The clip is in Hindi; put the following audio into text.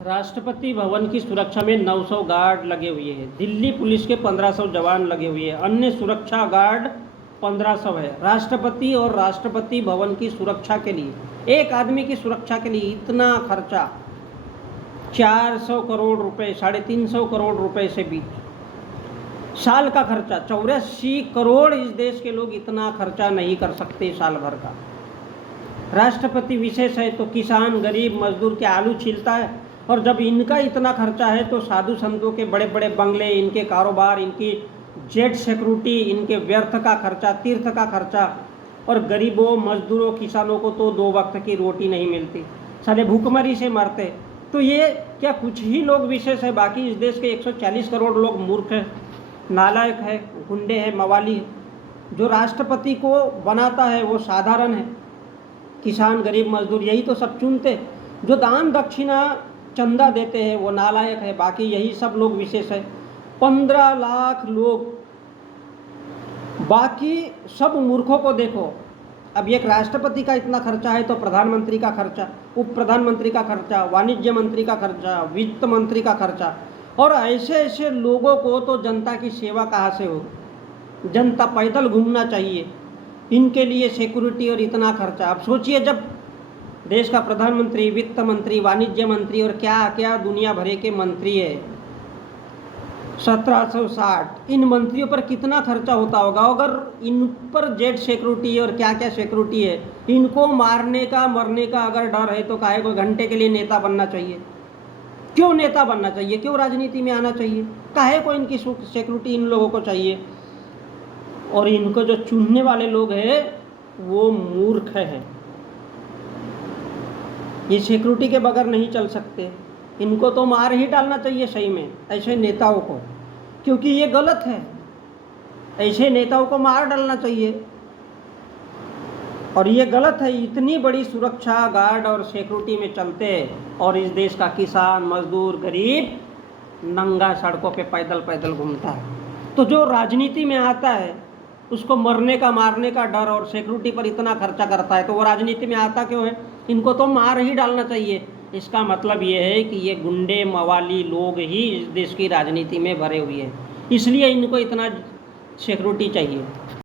राष्ट्रपति भवन की सुरक्षा में 900 गार्ड लगे हुए हैं। दिल्ली पुलिस के 1500 जवान लगे हुए हैं। अन्य सुरक्षा गार्ड 1500 है। राष्ट्रपति और राष्ट्रपति भवन की सुरक्षा के लिए, एक आदमी की सुरक्षा के लिए इतना खर्चा, 400 करोड़ रुपए, 350 करोड़ रुपए से भी साल का खर्चा, 84 करोड़ इस देश के लोग इतना खर्चा नहीं कर सकते साल भर का। राष्ट्रपति विशेष है तो किसान, गरीब, मजदूर के आलू छीलता है, और जब इनका इतना खर्चा है तो साधु संतों के बड़े बड़े बंगले, इनके कारोबार, इनकी जेट सिक्योरिटी, इनके व्यर्थ का खर्चा, तीर्थ का खर्चा, और गरीबों, मजदूरों, किसानों को तो 2 वक्त की रोटी नहीं मिलती, साले भूखमरी से मरते। तो ये क्या कुछ ही लोग विशेष है? बाकी इस देश के 140 करोड़ लोग मूर्ख हैं, नालायक है, गुंडे हैं, मवाली है। जो राष्ट्रपति को बनाता है वो साधारण है, किसान, गरीब, मजदूर यही तो सब चुनते। जो दान दक्षिणा चंदा देते हैं वो नालायक है, बाकी यही सब लोग विशेष है। 15 लाख लोग, बाकी सब मूर्खों को देखो। अब एक राष्ट्रपति का इतना खर्चा है तो प्रधानमंत्री का खर्चा, उप प्रधानमंत्री का खर्चा, वाणिज्य मंत्री का खर्चा, वित्त मंत्री का खर्चा, और ऐसे ऐसे लोगों को तो जनता की सेवा कहाँ से हो? जनता पैदल घूमना चाहिए, इनके लिए सिक्योरिटी और इतना खर्चा। अब सोचिए, जब देश का प्रधानमंत्री, वित्त मंत्री, वाणिज्य मंत्री और क्या क्या दुनिया भरे के मंत्री है, 1760, इन मंत्रियों पर कितना खर्चा होता होगा? अगर इन पर जेट सिक्योरिटी और क्या क्या सिक्योरिटी है, इनको मारने का, मरने का अगर डर है तो काहे को घंटे के लिए नेता बनना चाहिए? क्यों नेता बनना चाहिए? क्यों राजनीति में आना चाहिए? काहे को इनकी सिक्योरिटी इन लोगों को चाहिए? और इनको जो चुनने वाले लोग हैं वो मूर्ख हैं, ये सिक्योरिटी के बगैर नहीं चल सकते। इनको तो मार ही डालना चाहिए सही में, ऐसे नेताओं को, क्योंकि ये गलत है। ऐसे नेताओं को मार डालना चाहिए और ये गलत है। इतनी बड़ी सुरक्षा गार्ड और सिक्योरिटी में चलते हैं और इस देश का किसान, मजदूर, गरीब नंगा सड़कों पे पैदल पैदल घूमता है। तो जो राजनीति में आता है उसको मरने का, मारने का डर और सिक्योरिटी पर इतना खर्चा करता है, तो वो राजनीति में आता क्यों है? इनको तो मार ही डालना चाहिए। इसका मतलब ये है कि ये गुंडे, मवाली लोग ही इस देश की राजनीति में भरे हुए हैं, इसलिए इनको इतना सिक्योरिटी चाहिए।